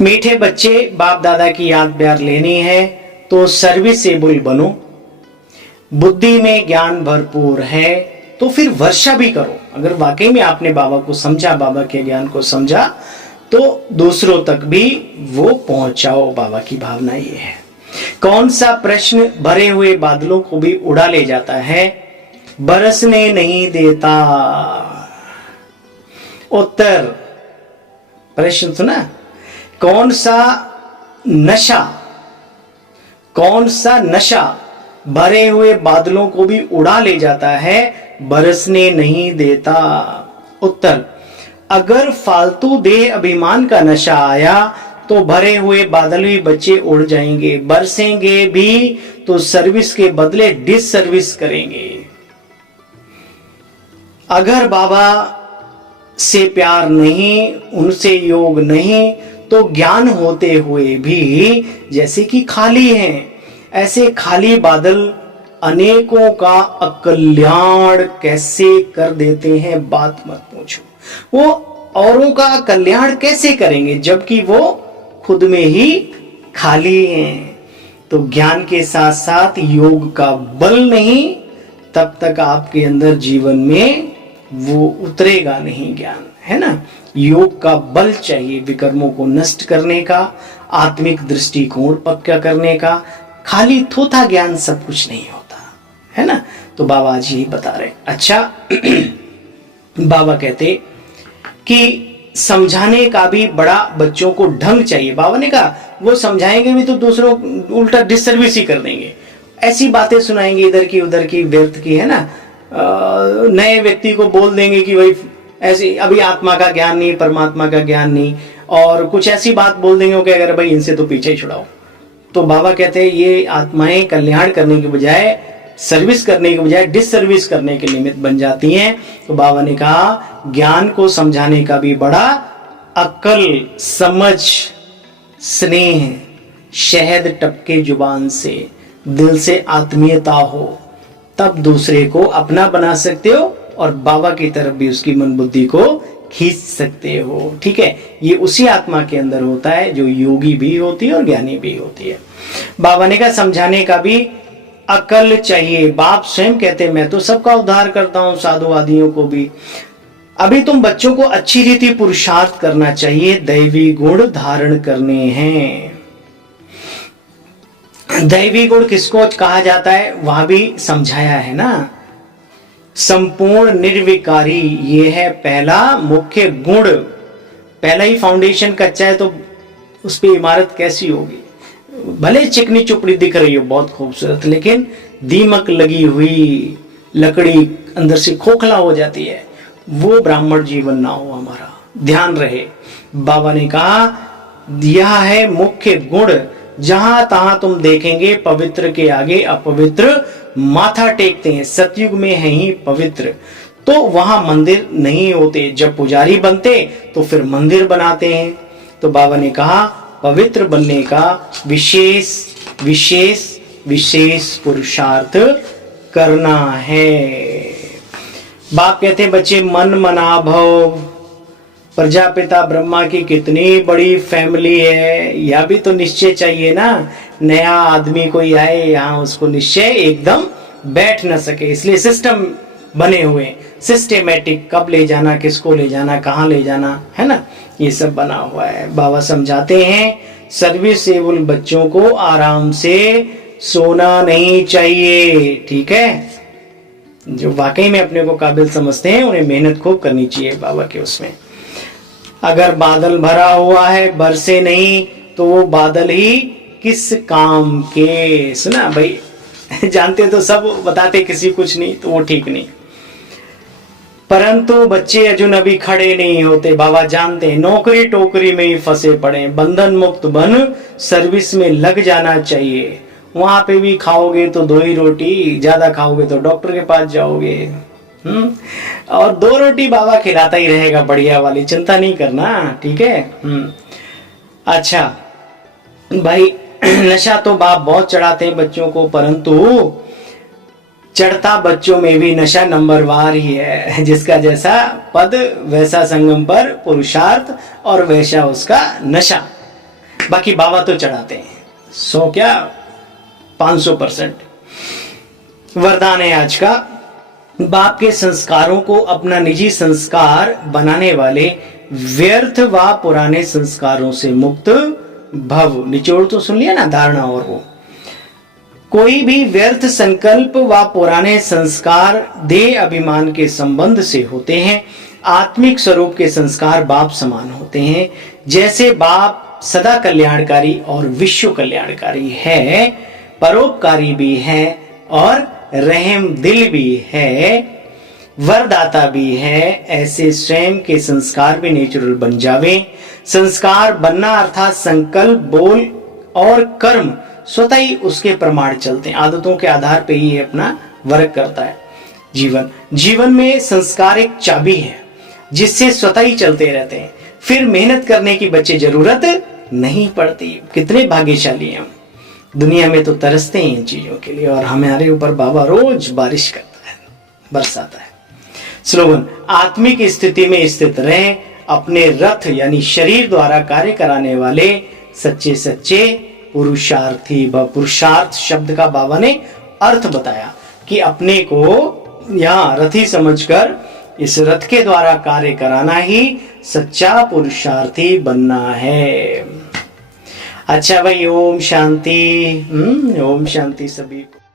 मीठे बच्चे, बाप दादा की याद प्यार लेनी है तो सर्विसेबल बनो। बुद्धि में ज्ञान भरपूर है तो फिर वर्षा भी करो। अगर वाकई में आपने बाबा को समझा, बाबा के ज्ञान को समझा, तो दूसरों तक भी वो पहुंचाओ। बाबा की भावना ये है। कौन सा प्रश्न भरे हुए बादलों को भी उड़ा ले जाता है, बरसने नहीं देता? उत्तर, प्रश्न सुना? कौन सा नशा भरे हुए बादलों को भी उड़ा ले जाता है, बरसने नहीं देता? उत्तर, अगर फालतू देह अभिमान का नशा आया तो भरे हुए बादल भी बच्चे उड़ जाएंगे, बरसेंगे भी तो सर्विस के बदले डिस सर्विस करेंगे। अगर बाबा से प्यार नहीं, उनसे योग नहीं, तो ज्ञान होते हुए भी जैसे कि खाली हैं। ऐसे खाली बादल अनेकों का अकल्याण कैसे कर देते हैं, बात मत पूछो। वो औरों का कल्याण कैसे करेंगे जबकि वो खुद में ही खाली हैं। तो ज्ञान के साथ साथ योग का बल नहीं, तब तक आपके अंदर जीवन में वो उतरेगा नहीं ज्ञान, है ना। योग का बल चाहिए विकर्मों को नष्ट करने का, आत्मिक दृष्टिकोण पक्का करने का। खाली थोथा ज्ञान सब कुछ नहीं होता, है ना। तो बाबा आज यही बता रहे। अच्छा बाबा कहते कि समझाने का भी बड़ा बच्चों को ढंग चाहिए। बाबा ने कहा वो समझाएंगे भी तो दूसरों उल्टा डिसर्विस ही कर देंगे, ऐसी बातें सुनाएंगे इधर की उधर की व्यर्थ की, है ना। नए व्यक्ति को बोल देंगे कि भाई ऐसी अभी आत्मा का ज्ञान नहीं, परमात्मा का ज्ञान नहीं, और कुछ ऐसी बात बोल देंगे कि अगर भाई इनसे तो पीछे ही छुड़ाओ। तो बाबा कहते हैं ये आत्माएं कल्याण करने के बजाय, सर्विस करने के बजाय डिसर्विस करने के निमित्त बन जाती हैं। तो बाबा ने कहा ज्ञान को समझाने का भी बड़ा अक्ल, समझ, स्नेह, शहद टपके जुबान से, दिल से आत्मीयता हो, तब दूसरे को अपना बना सकते हो और बाबा की तरफ भी उसकी मन बुद्धि को खींच सकते हो। ठीक है, ये उसी आत्मा के अंदर होता है जो योगी भी होती है और ज्ञानी भी होती है। बाबा ने कहा समझाने का भी अकल चाहिए। बाप स्वयं कहते मैं तो सबका उद्धार करता हूं, साधु आदियों को भी। अभी तुम बच्चों को अच्छी रीति पुरुषार्थ करना चाहिए, दैवी गुण धारण करने हैं। दैवी गुण किसको कहा जाता है वह भी समझाया है ना। संपूर्ण निर्विकारी, ये है पहला मुख्य गुण। पहला ही फाउंडेशन कच्चा है तो उस पे इमारत कैसी होगी। भले चिकनी चुपड़ी दिख रही हो बहुत खूबसूरत, लेकिन दीमक लगी हुई लकड़ी अंदर से खोखला हो जाती है। वो ब्राह्मण जीवन ना हो हमारा, ध्यान रहे। बाबा ने कहा यह है मुख्य गुण। जहां तहां तुम देखेंगे पवित्र के आगे अपवित्र माथा टेकते हैं। सतयुग में है ही पवित्र, तो वहां मंदिर नहीं होते। जब पुजारी बनते तो फिर मंदिर बनाते हैं। तो बाबा ने कहा पवित्र बनने का विशेष विशेष विशेष पुरुषार्थ करना है। बाप कहते हैं बच्चे मन मना भव। प्रजापिता ब्रह्मा की कितनी बड़ी फैमिली है, यह भी तो निश्चय चाहिए ना। नया आदमी कोई आए यहाँ उसको निश्चय एकदम बैठ न सके, इसलिए सिस्टम बने हुए, सिस्टेमेटिक, कब ले जाना, किसको ले जाना, कहाँ ले जाना, है ना, ये सब बना हुआ है। बाबा समझाते हैं सर्विसेबल बच्चों को आराम से सोना नहीं चाहिए। ठीक है, जो वाकई में अपने को काबिल समझते हैं उन्हें मेहनत खूब करनी चाहिए बाबा के उसमें। अगर बादल भरा हुआ है बरसे नहीं तो वो बादल ही किस काम के। सुना भाई, जानते तो सब, बताते किसी कुछ नहीं तो वो ठीक नहीं। परंतु बच्चे अभी खड़े नहीं होते। बाबा जानते हैं नौकरी टोकरी में ही फंसे पड़े। बंधन मुक्त बन सर्विस में लग जाना चाहिए। वहां पे भी खाओगे तो 2 ही रोटी, ज्यादा खाओगे तो डॉक्टर के पास जाओगे। और 2 रोटी बाबा खिलाता ही रहेगा, बढ़िया वाली, चिंता नहीं करना। ठीक है। अच्छा भाई, नशा तो बाप बहुत चढ़ाते हैं बच्चों को, परंतु चढ़ता बच्चों में भी नशा नंबरवार ही है। जिसका जैसा पद वैसा संगम पर पुरुषार्थ और वैसा उसका नशा। बाकी बाबा तो चढ़ाते हैं 100 क्या 500%। वरदान है आज का, बाप के संस्कारों को अपना निजी संस्कार बनाने वाले व्यर्थ व पुराने संस्कारों से मुक्त भव। निचोड़ तो सुन लिया ना, धारणा। और वो कोई भी व्यर्थ संकल्प व पुराने संस्कार देह अभिमान के संबंध से होते हैं। आत्मिक स्वरूप के संस्कार बाप समान होते हैं। जैसे बाप सदा कल्याणकारी और विश्व कल्याणकारी है, परोपकारी भी है और रहम दिल भी है, वरदाता भी है, ऐसे स्वयं के संस्कार भी नेचुरल बन जावे। संस्कार बनना अर्थात संकल्प, बोल और कर्म स्वतः ही उसके प्रमाण चलते हैं। आदतों के आधार पे ही अपना वर्क करता है जीवन में संस्कार एक चाबी है जिससे स्वतः ही चलते रहते हैं। फिर मेहनत करने की बच्चे जरूरत नहीं पड़ती। कितने भाग्यशाली हैं हम, दुनिया में तो तरसते हैं इन चीजों के लिए, और हमारे ऊपर बाबा रोज बारिश करता है, बरसाता है। स्लोगन, आत्मिक स्थिति में स्थित रहे, अपने रथ यानी शरीर द्वारा कार्य कराने वाले सच्चे सच्चे पुरुषार्थी भव। पुरुषार्थ शब्द का बाबा ने अर्थ बताया कि अपने को यहाँ रथी समझकर इस रथ के द्वारा कार्य कराना ही सच्चा पुरुषार्थी बनना है। अच्छा भाई, ओम शांति। ओम शांति सभी को।